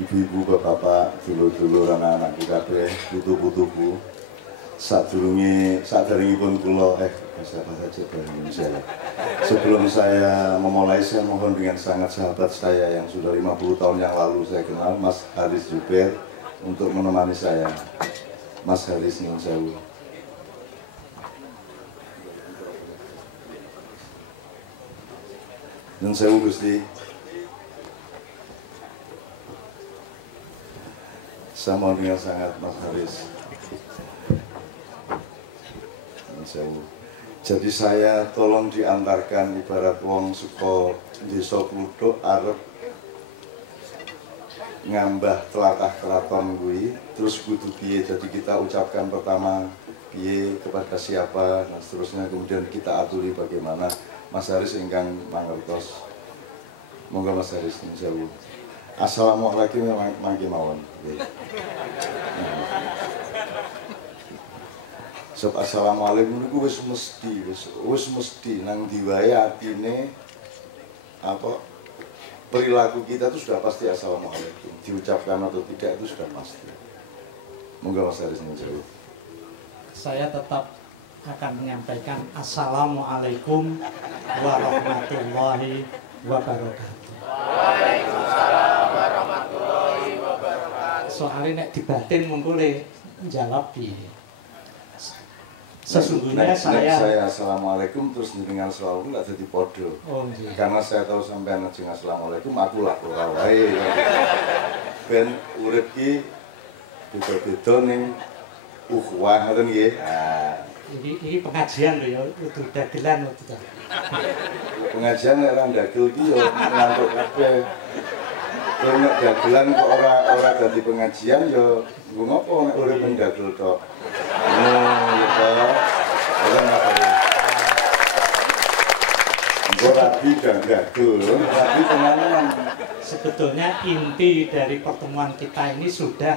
ibu-ibu, bapak-bapak, dulur-dulur, anak-anak kabeh, putu-putuku. Saderengipun kula bahasa Indonesia. Sebelum saya memulai, saya mohon dengan sangat sahabat saya yang sudah 50 tahun yang lalu saya kenal, Mas Haris Zubair, untuk menemani saya. Mas Haris nyuwun sewu. Nyuwun sewu Gusti. Saya mohon dengan sangat Mas Haris. Jadi saya tolong diantarkan ibarat wong suka desa Kluduk arep ngambah tlatah keraton kuwi, terus kudu piye. Jadi kita ucapkan pertama piye kepada siapa, nah seterusnya kemudian kita aturi bagaimana. Mas Haris ingkang mangertos. Monggo Mas Haris njawab. Assalamualaikum mangke mawon. Sob assalamualaikum niku wis mesti nang diwae atine apa perilaku kita itu sudah pasti assalamualaikum, diucapkan atau tidak itu sudah pasti. Monggo Mas Haris menjawab. Saya tetap akan menyampaikan assalamualaikum warahmatullahi wabarakatuh. Waalaikumsalam warahmatullahi wabarakatuh. Soalnya nek dibatin mungkule jawab piye. Sesungguhnya saya assalamualaikum terus dengan selalu nggak jadi podo. Oh, iya. Karena saya tahu sampean ajeng assalamualaikum aku lah ora wae. Ben urip ki beda-beda ning ukhuwah ngoten nggih. Nah, ini pengajian lho ya, kudu dagelan to. Pengajian nek ora ndagel ki ya ngantuk kabeh. Terus nek dagelan kok ora dadi pengajian ya nggo ngopo nek urip ndagel tok. Sebetulnya inti dari pertemuan kita ini sudah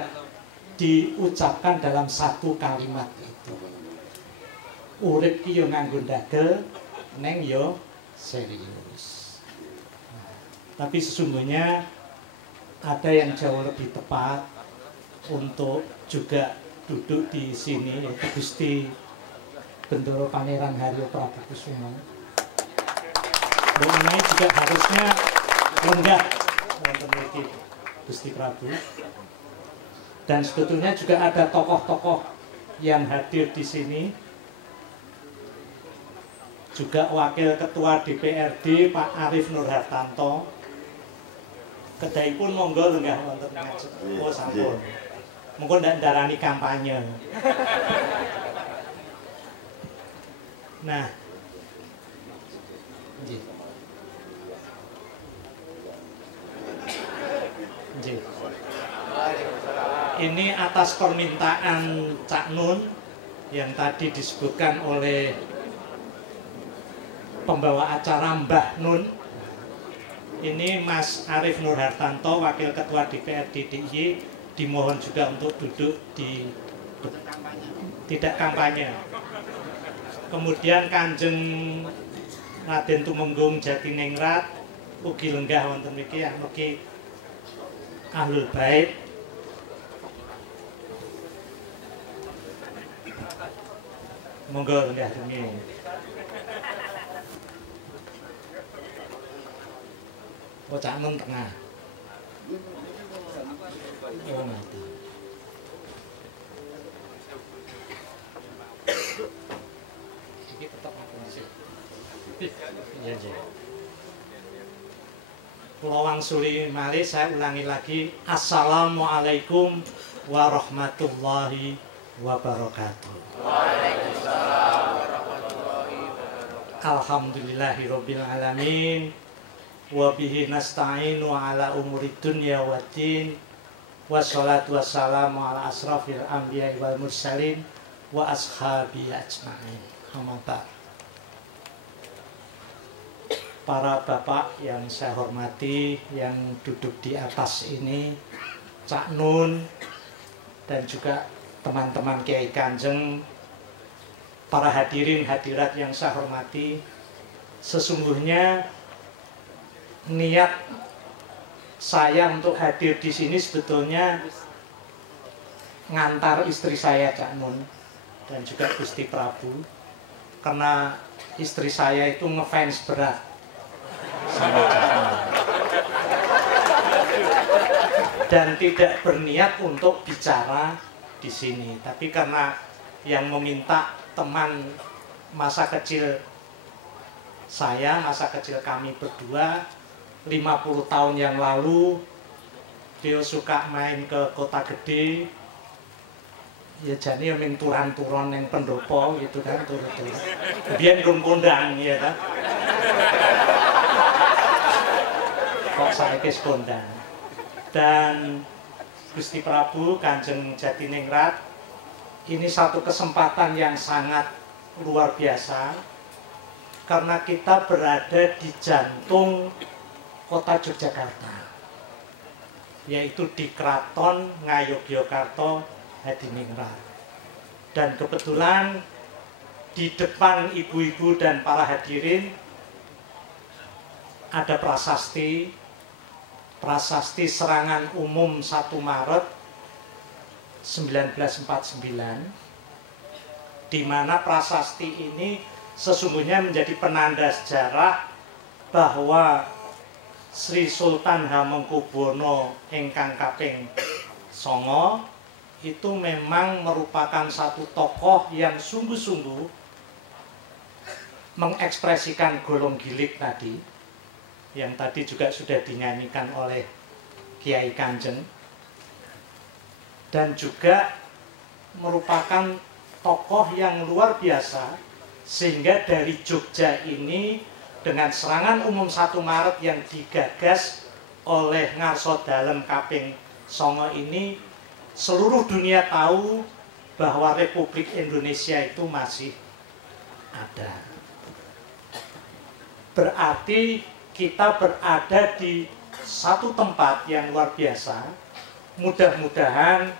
diucapkan dalam satu kalimat itu. Urip ki yo nganggo ndagel, neng yo serius. Tapi sesungguhnya ada yang jauh lebih tepat untuk juga duduk di sini, yaitu Gusti Bendoro Pangeran Haryo Prabukusumo. Mengenai juga harusnya lenggah wonten mriki Gusti Prabu. Dan sebetulnya juga ada tokoh-tokoh yang hadir di sini. Juga Wakil Ketua DPRD Pak Arif Nur Hartanto. Kedaipun monggo lenggah wonten ngajeng. Oh sampun. Mungkin tidak darani kampanye. Nah, ini atas permintaan Cak Nun yang tadi disebutkan oleh pembawa acara Mbah Nun. Ini Mas Arif Nur Hartanto, Wakil Ketua DPRD DIY, dimohon juga untuk duduk di tidak kampanye. Kemudian Kanjeng Raden Tumenggung Jatiningrat ugi lenggah wonten mriki mugi Ahlul Bait. Monggo lenggah demi. Bocah men tengah. Oh, mati. Ini tetap aku sih. Iya, Jek. Pulau Wangsuli malih saya ulangi lagi. Assalamualaikum warahmatullahi wabarakatuh. Waalaikumsalam warahmatullahi wabarakatuh. Alhamdulillahirabbil alamin. Wa bihi nasta'inu ala umuri dunya waddin. Wassalatu wassalamu ala asrafil anbiya'i wal mursalin wa ashabi ajma'in. Amma ba'd. Para bapak yang saya hormati, yang duduk di atas ini, Cak Nun, dan juga teman-teman Kiai Kanjeng, para hadirin hadirat yang saya hormati, sesungguhnya niat saya untuk hadir di sini sebetulnya ngantar istri saya Cak Nun dan juga Gusti Prabu, karena istri saya itu ngefans berat sama Cak Nun dan tidak berniat untuk bicara di sini, tapi karena yang meminta teman masa kecil saya, masa kecil kami berdua 50 tahun yang lalu, dia suka main ke kota gede, ya jadi yang turan-turon yang pendopo gitu kan, turun-turun biar belum kondang ya kan, kok saya kes kondang. Dan Gusti Prabu, Kanjeng Jatiningrat, ini satu kesempatan yang sangat luar biasa karena kita berada di jantung kota Yogyakarta, yaitu di Kraton Ngayogyakarta Hadiningrat. Dan kebetulan di depan ibu-ibu dan para hadirin ada prasasti serangan umum 1 Maret 1949, di mana prasasti ini sesungguhnya menjadi penanda sejarah bahwa Sri Sultan Hamengkubuwono ingkang kaping 9 itu memang merupakan satu tokoh yang sungguh-sungguh mengekspresikan golong gilik tadi, yang tadi juga sudah dinyanyikan oleh Kiai Kanjeng, dan juga merupakan tokoh yang luar biasa, sehingga dari Jogja ini dengan serangan umum 1 Maret yang digagas oleh Ngarso Dalem kaping 9 ini, seluruh dunia tahu bahwa Republik Indonesia itu masih ada. Berarti kita berada di satu tempat yang luar biasa. Mudah-mudahan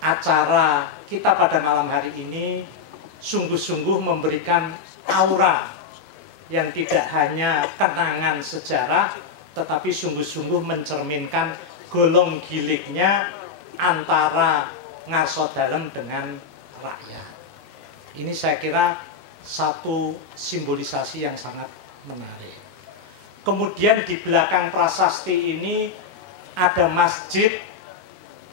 acara kita pada malam hari ini sungguh-sungguh memberikan aura yang tidak hanya kenangan sejarah, tetapi sungguh-sungguh mencerminkan golong giliknya antara Ngarso Dalem dengan rakyat. Ini saya kira satu simbolisasi yang sangat menarik. Kemudian di belakang prasasti ini ada Masjid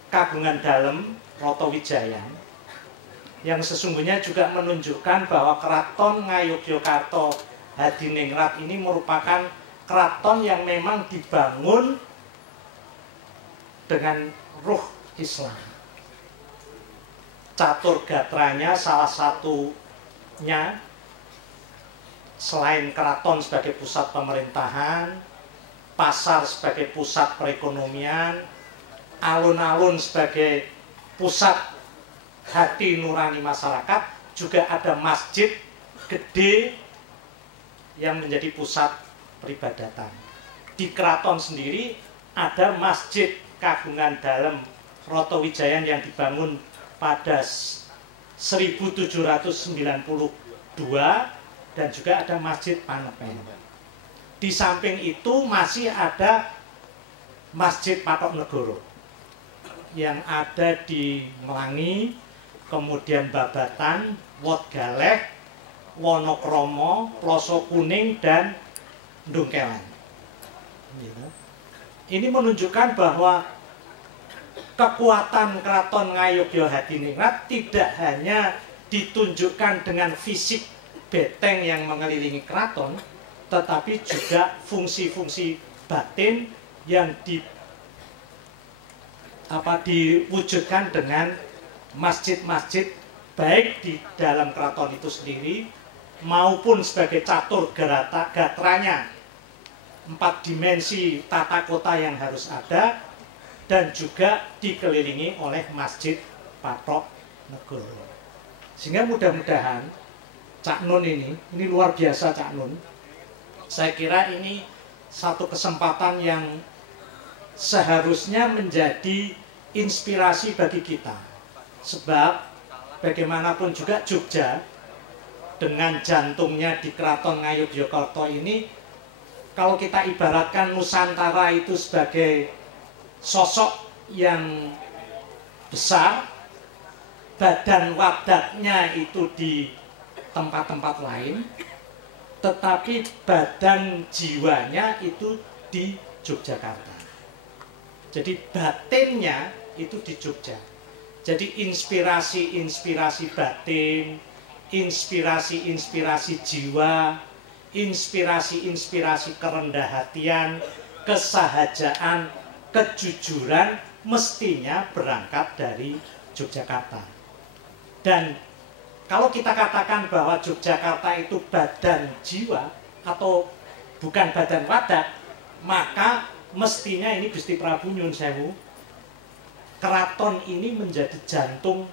Kagungan Dalem Rotowijayan, yang sesungguhnya juga menunjukkan bahwa Keraton Ngayogyakarta Hadiningrat ini merupakan keraton yang memang dibangun dengan ruh Islam. Catur gatranya salah satunya, selain keraton sebagai pusat pemerintahan, pasar sebagai pusat perekonomian, alun-alun sebagai pusat hati nurani masyarakat, juga ada masjid gede yang menjadi pusat peribadatan. Di keraton sendiri ada Masjid Kagungan Dalem Rotowijayan yang dibangun pada 1792, dan juga ada Masjid Panepen. Di samping itu masih ada Masjid Patok Negoro yang ada di Melangi, kemudian Babatan, Wot Galeh, Wonokromo, Ploso Kuning, dan Ndungkelan. Ini menunjukkan bahwa kekuatan Keraton Ngayogyakarta Hadiningrat tidak hanya ditunjukkan dengan fisik beteng yang mengelilingi keraton, tetapi juga fungsi-fungsi batin yang diwujudkan dengan masjid-masjid, baik di dalam keraton itu sendiri maupun sebagai catur gatranya, 4 dimensi tata kota yang harus ada, dan juga dikelilingi oleh Masjid Patok Negoro. Sehingga mudah-mudahan Cak Nun ini luar biasa Cak Nun. Saya kira ini satu kesempatan yang seharusnya menjadi inspirasi bagi kita. Sebab bagaimanapun juga Jogja dengan jantungnya di Keraton Ngayogyakarta ini kalau kita ibaratkan Nusantara itu sebagai sosok yang besar, badan wadatnya itu di tempat-tempat lain, tetapi badan jiwanya itu di Yogyakarta. Jadi batinnya itu di Jogja. Jadi inspirasi-inspirasi batin, inspirasi-inspirasi jiwa, inspirasi-inspirasi kerendah hatian, kesahajaan, kejujuran mestinya berangkat dari Yogyakarta. Dan kalau kita katakan bahwa Yogyakarta itu badan jiwa atau bukan badan wadat, maka mestinya ini Gusti Prabu Nyun Sewu, keraton ini menjadi jantung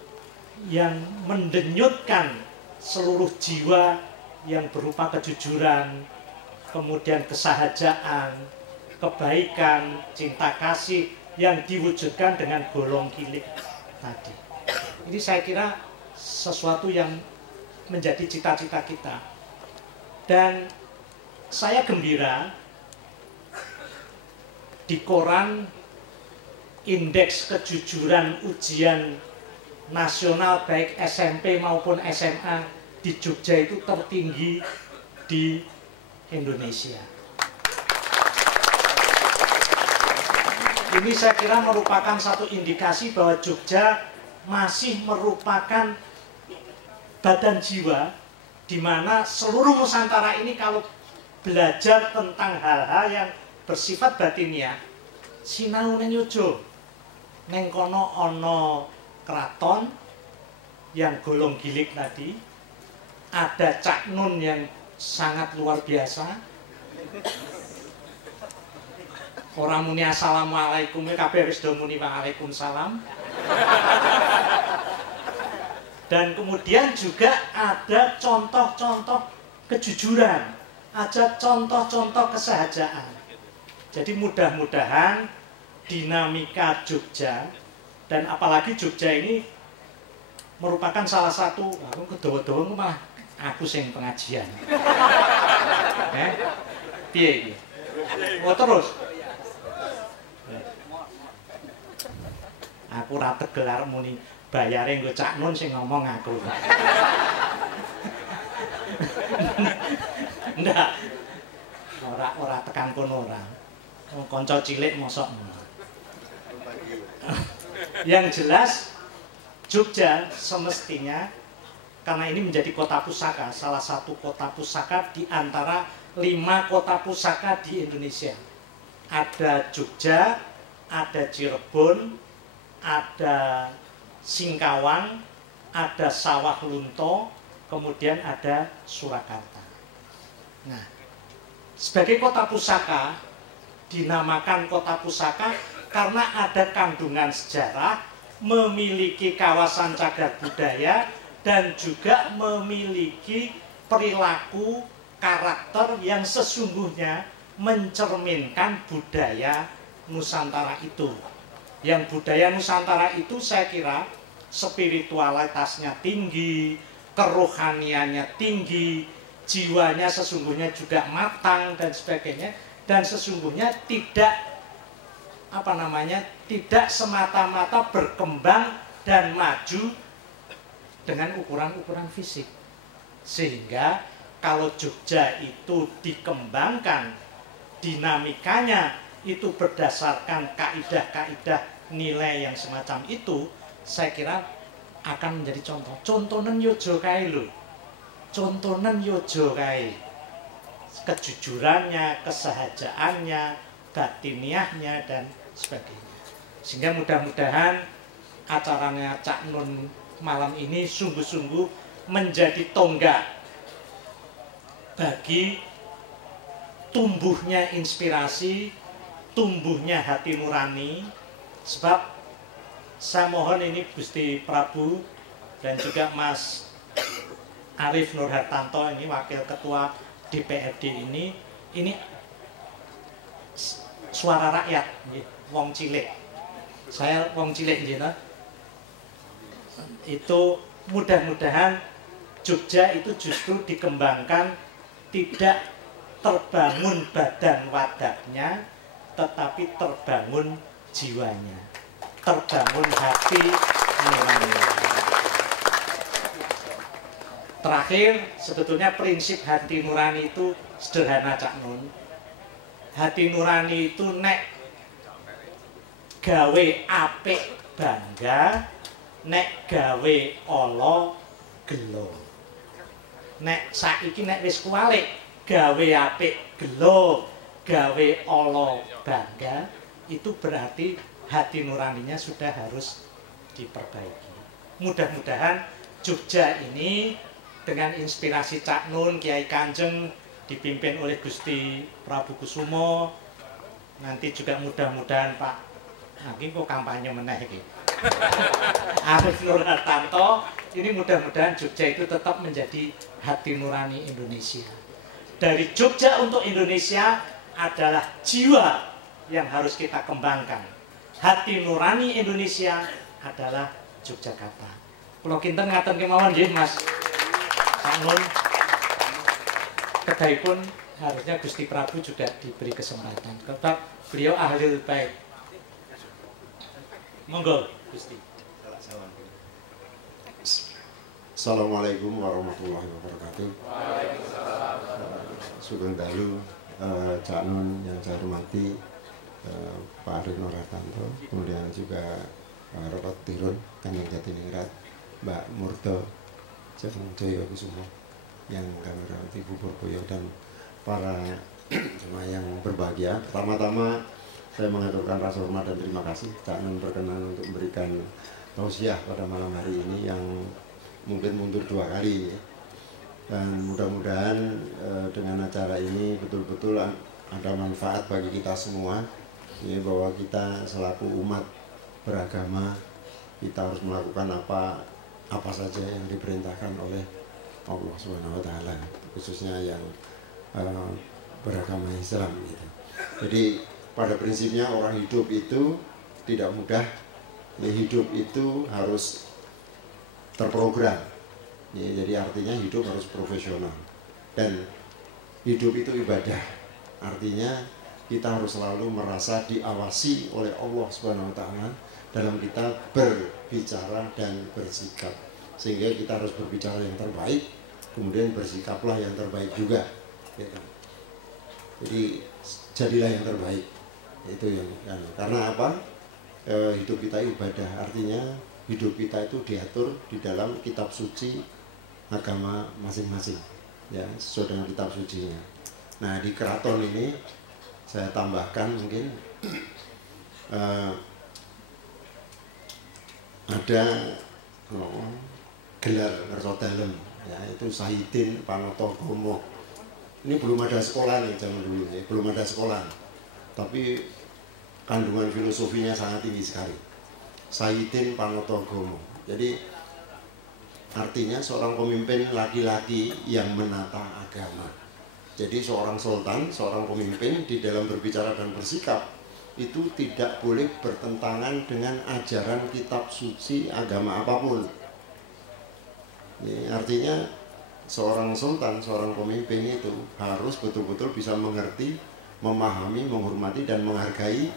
yang mendenyutkan seluruh jiwa yang berupa kejujuran, kemudian kesahajaan, kebaikan, cinta kasih yang diwujudkan dengan golong kilik tadi. Ini saya kira sesuatu yang menjadi cita-cita kita. Dan saya gembira di koran indeks kejujuran ujian nasional baik SMP maupun SMA di Jogja itu tertinggi di Indonesia. Ini saya kira merupakan satu indikasi bahwa Jogja masih merupakan badan jiwa di mana seluruh Nusantara ini kalau belajar tentang hal-hal yang bersifat batinnya, sinau neng Yojo, neng kono ono keraton yang golong gilik tadi, ada Cak Nun yang sangat luar biasa. Orang muni assalamualaikum, kabeh wis do muni waalaikumsalam. Dan kemudian juga ada contoh-contoh kejujuran, ada contoh-contoh kesahajaan. Jadi mudah-mudahan dinamika Jogja, dan apalagi Jogja ini merupakan salah satu, aku kedawa-dawa malah aku sing pengajian. Piye iki? Oh terus. Aku ora tegelar muni bayare nggo Cak Nun sing ngomong aku. Ndak. Ora tekan kono ora. Kanca cilik mosok. Yang jelas Jogja semestinya, karena ini menjadi kota pusaka, salah satu kota pusaka di antara 5 kota pusaka di Indonesia. Ada Jogja, ada Cirebon, ada Singkawang, ada Sawah Lunto, kemudian ada Surakarta. Nah, sebagai kota pusaka, dinamakan kota pusaka karena ada kandungan sejarah, memiliki kawasan cagar budaya, dan juga memiliki perilaku karakter yang sesungguhnya mencerminkan budaya Nusantara itu. Yang budaya Nusantara itu saya kira spiritualitasnya tinggi, kerohaniannya tinggi, jiwanya sesungguhnya juga matang dan sebagainya, dan sesungguhnya tidak tidak semata-mata berkembang dan maju dengan ukuran-ukuran fisik. Sehingga kalau Jogja itu dikembangkan, dinamikanya itu berdasarkan kaidah-kaidah nilai yang semacam itu, saya kira akan menjadi contoh. Contohnen Yojo kae lho. Contohnen Yojo kae. Kejujurannya, kesahajaannya, batiniahnya dan sebagainya. Sehingga mudah-mudahan acaranya Cak Nun malam ini sungguh-sungguh menjadi tonggak bagi tumbuhnya inspirasi, tumbuhnya hati nurani. Sebab saya mohon ini Gusti Prabu dan juga Mas Arif Nur Hartanto, ini wakil ketua DPRD ini suara rakyat, wong cilik. Saya wong cilik itu mudah-mudahan Jogja itu justru dikembangkan tidak terbangun badan wadahnya, tetapi terbangun jiwanya, terbangun hati nurani. Terakhir, sebetulnya prinsip hati nurani itu sederhana Cak Nun. Hati nurani itu nek gawe apik bangga, nek gawe ala gelo. Nek saiki nek wis kuwalik, gawe apik gelo, gawe ala bangga, itu berarti hati nuraninya sudah harus diperbaiki. Mudah-mudahan Jogja ini dengan inspirasi Cak Nun, Kiai Kanjeng dipimpin oleh Gusti Prabu Kusumo, nanti juga mudah-mudahan Pak, nanti kok kampanye meneh iki. Arif Nur Hartanto, ini mudah-mudahan Jogja itu tetap menjadi hati nurani Indonesia. Dari Jogja untuk Indonesia adalah jiwa yang harus kita kembangkan. Hati nurani Indonesia adalah Yogyakarta. Kalau kinten ngaten kemawon nggih Mas Cak Nun, kedaipun harusnya Gusti Prabu juga diberi kesempatan. Sebab beliau ahli baik. Monggo Gusti. Assalamualaikum warahmatullahi wabarakatuh. Sugeng dalu Cak Nun yang saya hormati, Pak Arif Nur Hartanto, kemudian juga Pak Rotot Tirun Kanjeng Jatiningrat, Mbak Murdo Joyo Kusumo yang kami hormati, Bu Purboyo, dan para jemaah yang berbahagia. Pertama-tama saya mengaturkan rasa hormat dan terima kasih Cak Nun berkenan untuk memberikan tausiah pada malam hari ini yang mungkin mundur 2 kali ya. Dan mudah-mudahan dengan acara ini betul-betul ada manfaat bagi kita semua ya, bahwa kita selaku umat beragama kita harus melakukan apa saja yang diperintahkan oleh Allah Subhanahu wa taala, khususnya yang beragama Islam gitu. Jadi pada prinsipnya orang hidup itu tidak mudah ya, hidup itu harus terprogram ya, jadi artinya hidup harus profesional dan hidup itu ibadah, artinya kita harus selalu merasa diawasi oleh Allah Subhanahu wa taala dalam kita berbicara dan bersikap, sehingga kita harus berbicara yang terbaik, kemudian bersikaplah yang terbaik juga gitu. Jadi jadilah yang terbaik, itu yang karena apa, hidup kita ibadah, artinya hidup kita itu diatur di dalam kitab suci agama masing-masing ya, sesuai dengan kitab sucinya. Nah di keraton ini saya tambahkan mungkin ada gelar ngerso dalem ya, itu Sayyidin Panotogomo. Ini belum ada sekolah nih zaman dulu ya, belum ada sekolah, tapi kandungan filosofinya sangat tinggi sekali. Sayyidin Panotogomo. Jadi artinya seorang pemimpin laki-laki yang menata agama. Jadi seorang sultan, seorang pemimpin di dalam berbicara dan bersikap itu tidak boleh bertentangan dengan ajaran kitab suci agama apapun. Ini artinya seorang sultan, seorang pemimpin itu harus betul-betul bisa mengerti, memahami, menghormati dan menghargai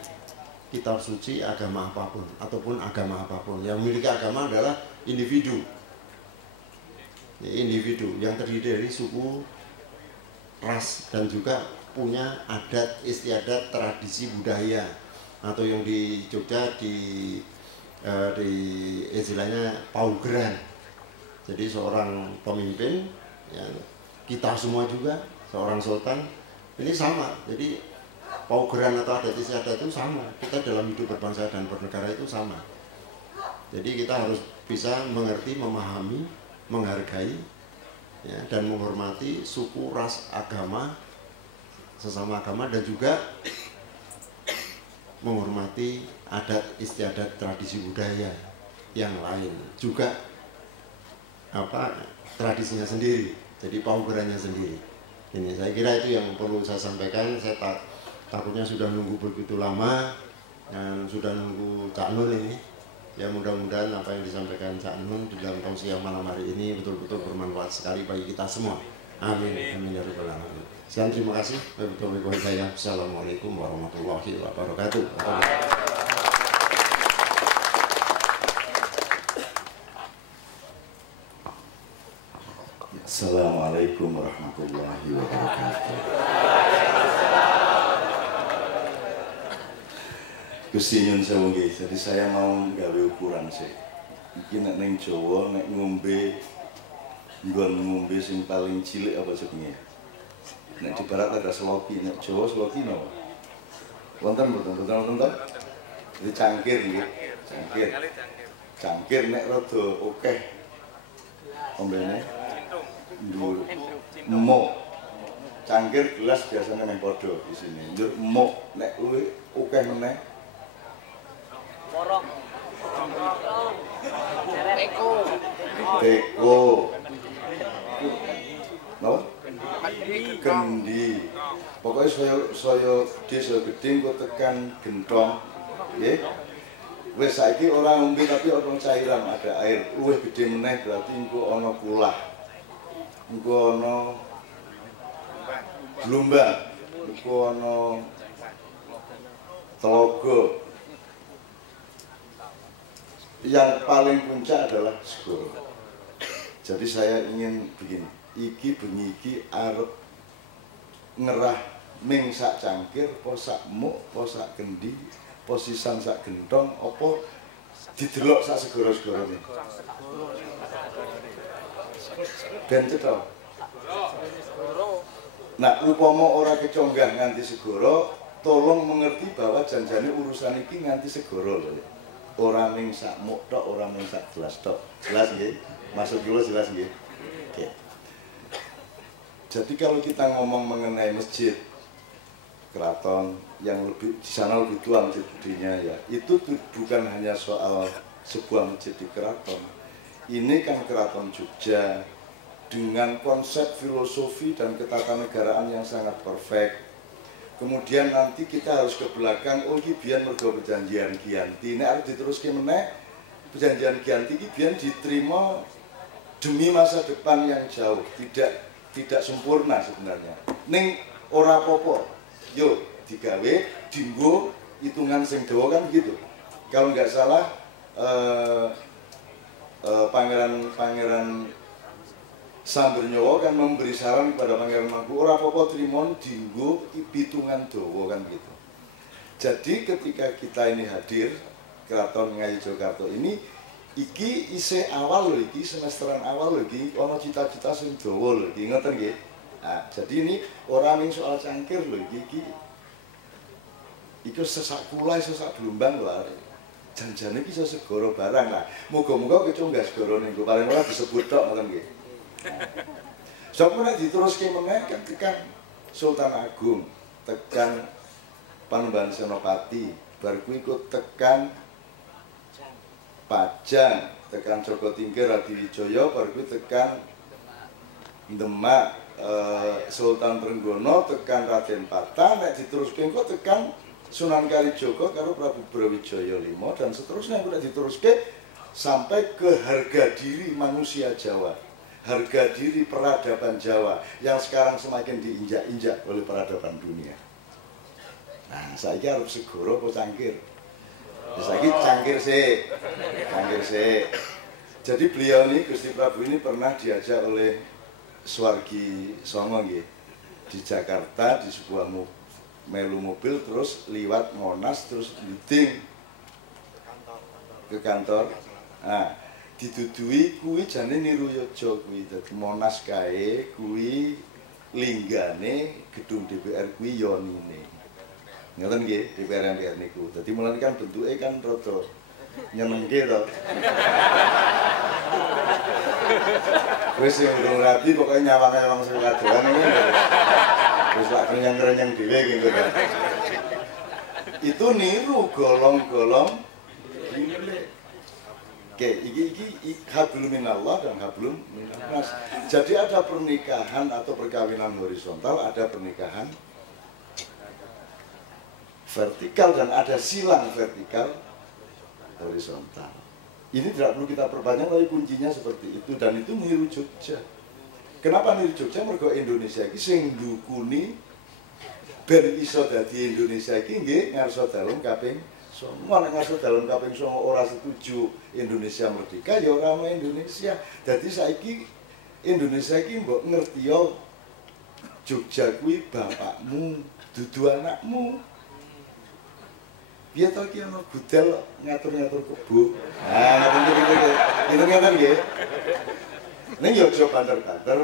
kitab suci agama apapun ataupun agama apapun. Yang memiliki agama adalah individu, individu yang terdiri dari suku, ras, dan juga punya adat istiadat, tradisi, budaya, atau yang di Jogja di istilahnya paugeran. Jadi seorang pemimpin yang kita semua juga seorang sultan ini sama. Jadi paugeran atau adat istiadat itu sama. Kita dalam hidup berbangsa dan bernegara itu sama. Jadi kita harus bisa mengerti, memahami, menghargai ya, dan menghormati suku, ras, agama, sesama agama, dan juga menghormati adat istiadat, tradisi, budaya yang lain. Juga tradisinya sendiri. Jadi paugerannya sendiri. Ini saya kira itu yang perlu saya sampaikan. Saya takutnya sudah nunggu begitu lama dan sudah nunggu Cak Nun ini. Ya mudah-mudahan apa yang disampaikan Cak Nun di dalam tausiah malam hari ini betul-betul bermanfaat sekali bagi kita semua. Amin. Amin ya rabbal alamin. Sekian, terima kasih. Assalamualaikum warahmatullahi wabarakatuh. Assalamualaikum warahmatullahi wabarakatuh. Gusti nyun sewu nggih. Jadi saya mau gawe ukuran sih. Iki nek ning Jawa nek ngombe nggon ngombe sing paling cilik apa jenenge? Nek di barat ada seloki, nek Jawa seloki napa? Wonten mboten to? Jadi cangkir nggih. Cangkir nek rada akeh ombene ndur mok. Cangkir gelas biasanya meng padha di sini. Ndur mok nek luwih akeh meneh Borong. teko. Napa? Kendi. Pokoknya saya gedhe kok tekan gentong. Nggih. Wis saiki ora ngombe tapi ana cairan, ada air. Luwih gedhe meneh berarti engko ana kulah. Engko ana gelombang. Engko ana telaga. Yang paling puncak adalah segoro. Jadi saya ingin begini, iki bengi iki arep ngerah ming sak cangkir, po sak muk, po sak kendi, po sisan sak gentong, apa didelok sak segoro-segorone. Ben cetha. Nah, upama ora keconggah nganti segoro, tolong mengerti bahwa janjane urusan iki nganti segoro lho. Orang ning sak muk tok, orang ning sak gelas tok. Jelas nggih? Maksud kula jelas nggih? Oke. Jadi kalau kita ngomong mengenai masjid keraton yang lebih di sana lebih tua masjid gedenya ya, itu bukan hanya soal sebuah masjid di keraton. Ini kan keraton Jogja dengan konsep filosofi dan ketatanegaraan yang sangat perfect. Kemudian nanti kita harus ke belakang, oh ini biar mergo perjanjian Giyanti. Ini harus diteruskan meneh, perjanjian Giyanti ini biar diterima demi masa depan yang jauh, tidak sempurna sebenarnya. Ning ora popo, yo digawe, dinggo hitungan sing dawa kan begitu. Kalau nggak salah, Pangeran Sambernyawa kan memberi saran kepada Pangeran Mangku, ora apa-apa trimon dinggo pitungan dawa kan gitu. Jadi ketika kita ini hadir Keraton Ngayi Jogarta ini, iki isih awal lho, iki semesteran awal lho, iki ana cita-cita sing dawa lho, iki ngoten nggih. Nah, jadi ini ora ning soal cangkir lho, iki sesak kula, sesak gelombang lah. Janjane iki iso segoro barang lah. Muga-muga kecunggah segoro niku paling ora disebut tok ngoten nggih. Sampeyan diteruske meneh kan tekan Sultan Agung, tekan Panembahan Senopati, bar kuwi ikut tekan Pajang, tekan Joko Tingkir Adiwijaya, bar kuwi tekan Demak Sultan Trenggono, tekan Raden Patah, nek diteruske engko tekan Sunan Kalijaga karo Prabu Brawijaya V dan seterusnya nek diteruske sampai ke harga diri manusia Jawa. Harga diri peradaban Jawa yang sekarang semakin diinjak-injak oleh peradaban dunia. Nah, saiki arep segoro apa cangkir? Saiki cangkir sih. Jadi beliau ini, Gusti Prabu ini pernah diajak oleh Swargi Songo nggih di Jakarta di sebuah melu mobil terus liwat Monas terus meeting ke kantor. Nah, didudui kuwi jane niru Yogya kuwi dadi Monas kae kuwi linggane gedung DPR kuwi yonine. Ngoten nggih DPR niku. Dadi mulane kan bentuke kan rada nyenengke to. Wis sing urung rapi pokoke nyawang-nyawang sing kadoan iki. Wis lak kenyang-kenyang dhewe gitu kan. Itu niru golong-golong Oke, iki hablum minallah dan hablum minannas. Jadi ada pernikahan atau perkawinan horizontal, ada pernikahan vertikal dan ada silang vertikal horizontal. Ini tidak perlu kita perpanjang, tapi kuncinya seperti itu dan itu niru Jogja. Kenapa niru Jogja? Mergo Indonesia iki sing ndukuni ben iso dadi Indonesia iki nggih ngarsa dalem kaping 9. Nek ngarsa dalem kaping 9 ora setuju Indonesia merdeka ya ora ono Indonesia. Dadi saiki Indonesia iki mbok ngertiyo Jogja kuwi bapakmu, dudu anakmu. Piye to iki ana gudel ngatur-ngatur kebo. Nah, ngeten nggih. Ning yo aja banter-banter.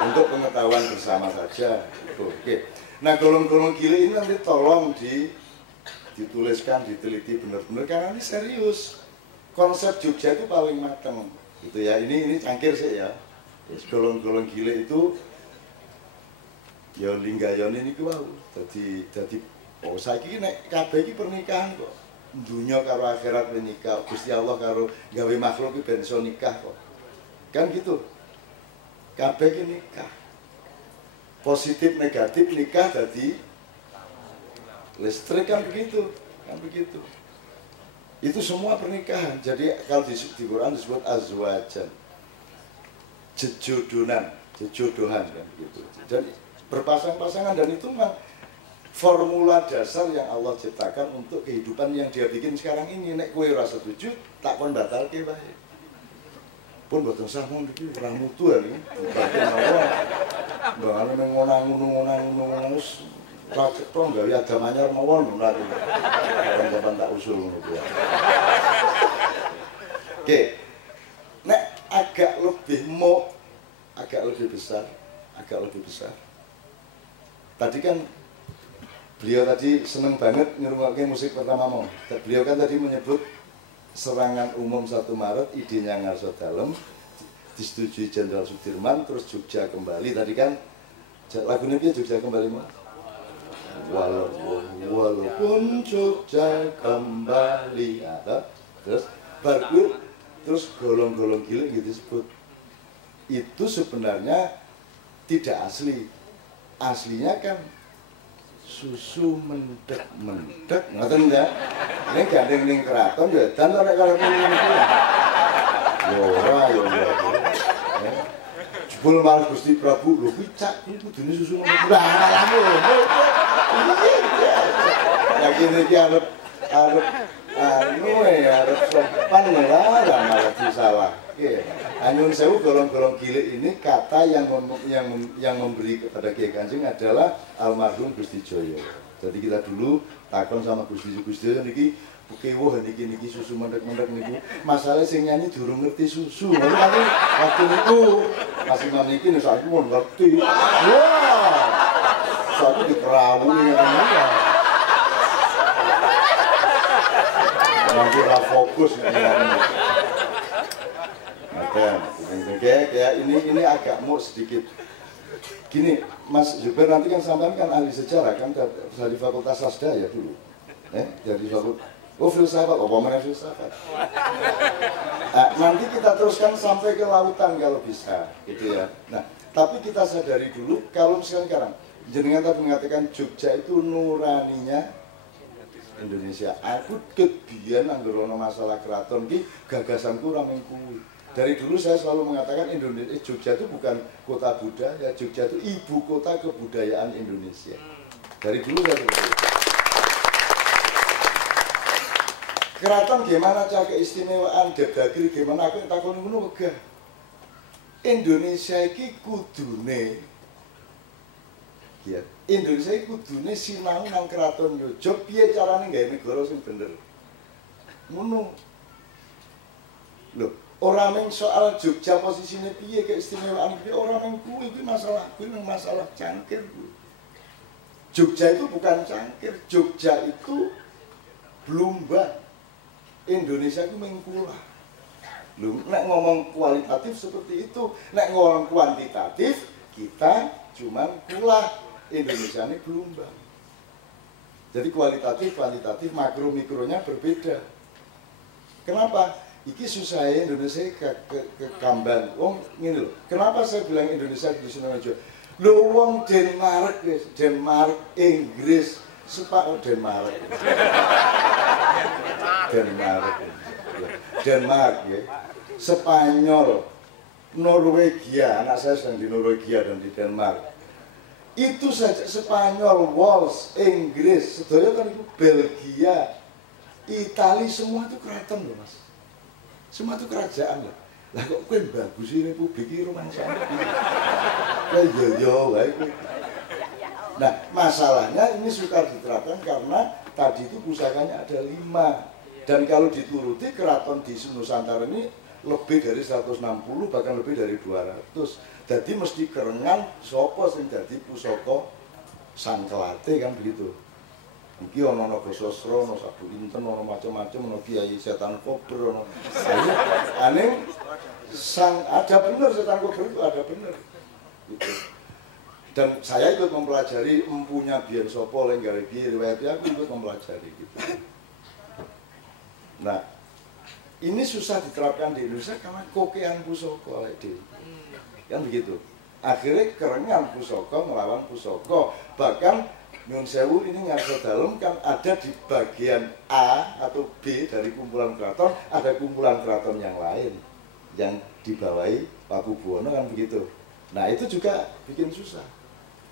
Untuk pengetahuan bersama saja. Oke. Nah, golong-golong gile ini nanti tolong dituliskan, diteliti benar-benar karena ini serius. Konsep Jogja itu paling matang. Gitu ya. Ini cangkir sih ya. Golong-golong gile itu ya linggayon ini ku wau. Dadi oh saiki nek kabeh iki pernikahan kok. Dunya karo akhirat menikah, Gusti Allah karo gawe makhluk iki ben iso nikah kok. Kan gitu. Kabeh iki nikah. Positif negatif nikah dadi listrik kan begitu, Itu semua pernikahan. Jadi kalau di Quran disebut azwajan. Jejodohan kan gitu. Jadi berpasang-pasangan dan itu memang formula dasar yang Allah ciptakan untuk kehidupan yang dia bikin sekarang ini. Nek kowe ora setuju, tak kon batalke wae. Pun boten sah mong iki ora mutu ya iki. Batin mawon. Mbangane nang ngonang-ngonang wis ra cetok gawe agama anyar mawon ora. Kapan tak usul ngono kuwi. Oke. Nek agak lebih besar. Tadi kan beliau tadi seneng banget ngrungokke musik pertama mau. Beliau kan tadi menyebut serangan umum 1 Maret, idenya ngarsa dalem, disetujui Jenderal Sudirman, terus Jogja kembali. Tadi kan lagunya dia Jogja kembali mah. Walaupun Jogja kembali ada, terus baru terus golong-golong gile gitu disebut. Itu sebenarnya tidak asli. Aslinya kan susu mendek, ngoten ya. Ning gandeng ning keraton ya dan nek karo ngene iki. Yo ora yo. Jebul malah Gusti Prabu lho kuwi cak iki kudune susu mendek. Lah alamu. Ya kene iki arep sopan lah malah disalah. Anyun sewu golong-golong gile ini kata yang memberi kepada Kiai Kanjeng adalah almarhum Gusti Joyo. Jadi kita dulu takon sama Gusti Joyo niki kewoh niki susu mendek-mendek niku. Masalah sing nyanyi durung ngerti susu. Lalu waktu niku Mas Imam niki nek saiki mun ngerti. Wah. Satu diperawu ngene ya. Nanti ra fokus ngene. Kayak ini agak mau sedikit gini, Mas Zubair nanti kan sampean kan ahli sejarah kan dari Fakultas Sastra ya dulu, dari Fakultas filsafat, mana filsafat. Nanti kita teruskan sampai ke lautan kalau bisa, gitu ya. Nah, tapi kita sadari dulu kalau sekarang jenengan tadi mengatakan Jogja itu nuraninya Indonesia. Aku kebiyen anggere ana masalah keraton ki gagasanku ora mung kuwi. Dari dulu saya selalu mengatakan Jogja itu bukan kota budaya, Jogja itu ibu kota kebudayaan Indonesia. Dari dulu saya seperti itu. Keraton gimana cara keistimewaan, Dagri gimana, aku takon ngono wegah. Indonesia iki kudune ya, Indonesia iki kudune sinau nang keraton yo. Piye carane gawe negara sing bener. Ngono. Loh, ora mung soal Jogja posisine piye keistimewaan piye, ora mung kuwi masalah masalah cangkir. Jogja itu bukan cangkir, Jogja itu Blumbang. Indonesia itu mengkulah. Lu nek ngomong kualitatif seperti itu, nek ngomong kuantitatif kita cuman kulah. Indonesia ini Blumbang. Jadi kualitatif, kuantitatif, makro mikronya berbeda. Kenapa? Iki susah Indonesia ke Kamban. Wong ngene lho. Kenapa saya bilang Indonesia di sini aja? Lho wong Denmark, guys. Denmark, Inggris, Denmark. Denmark ya. Spanyol, Norwegia, anak saya sedang di Norwegia dan di Denmark. Itu saja Spanyol, Wales, Inggris, sedaya kan itu Belgia, Italia, semua itu keraton loh mas. Semua itu kerajaan loh. Lah kok kowe bagusi republik iki rumangsane piye? Lah yo wae kowe. Nah, masalahnya ini sukar diterapkan karena tadi itu pusakanya ada 5. Dan kalau dituruti keraton di Nusantara ini lebih dari 160 bahkan lebih dari 200. Jadi mesti kerengan sapa sing dadi pusaka Sangkelate kan begitu. Iki ana Nagasasra, ana Sabu Inten, ana macam-macam, ana Kiai Setan Kober, ana. Aneh sang ada benar Setan Kober itu ada benar. Gitu. Dan saya ikut mempelajari empunya biyen sapa lenggare piye riwayat aku ikut mempelajari gitu. Nah, ini susah diterapkan di Indonesia karena kokean pusaka oleh dhewe. Kan begitu. Akhirnya kerengan pusaka melawan pusaka. Bahkan Nyun Sewu ini ngarsa dalem kan ada di bagian A atau B dari kumpulan keraton, ada kumpulan keraton yang lain yang dibawahi Paku Buwono kan begitu. Nah itu juga bikin susah.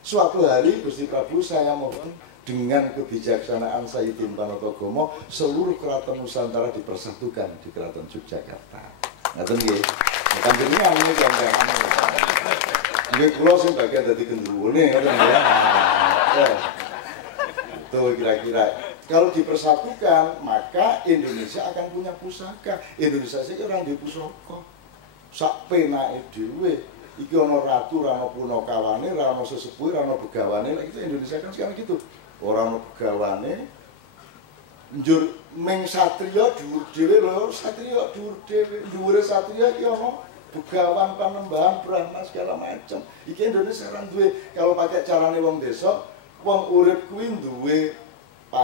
Suatu hari Gusti Prabu saya mohon dengan kebijaksanaan Sayyidin Panotogomo seluruh keraton Nusantara dipersatukan di Keraton Yogyakarta. Ngaten nggih. Kan jenengan ini gambarannya. Nggih kula sing bagian dadi gendruwone ngoten ya. Itu kira-kira kalau dipersatukan maka Indonesia akan punya pusaka. Indonesia sih orang di pusaka. Sak penake dhewe. Iki ana ratu, ora ana punakawane, ora ana sesepuh, ora ana begawane. Lah itu Indonesia kan sekarang gitu. Ora ana begawane. Njur ming satriya dhuwur dhewe lho, satriya dhuwur dhewe. Dhuwure satriya iki ana begawan panembahan Brahma segala macam. Iki Indonesia kan duwe kalau pakai carane wong desa, wong urip kuwi duwe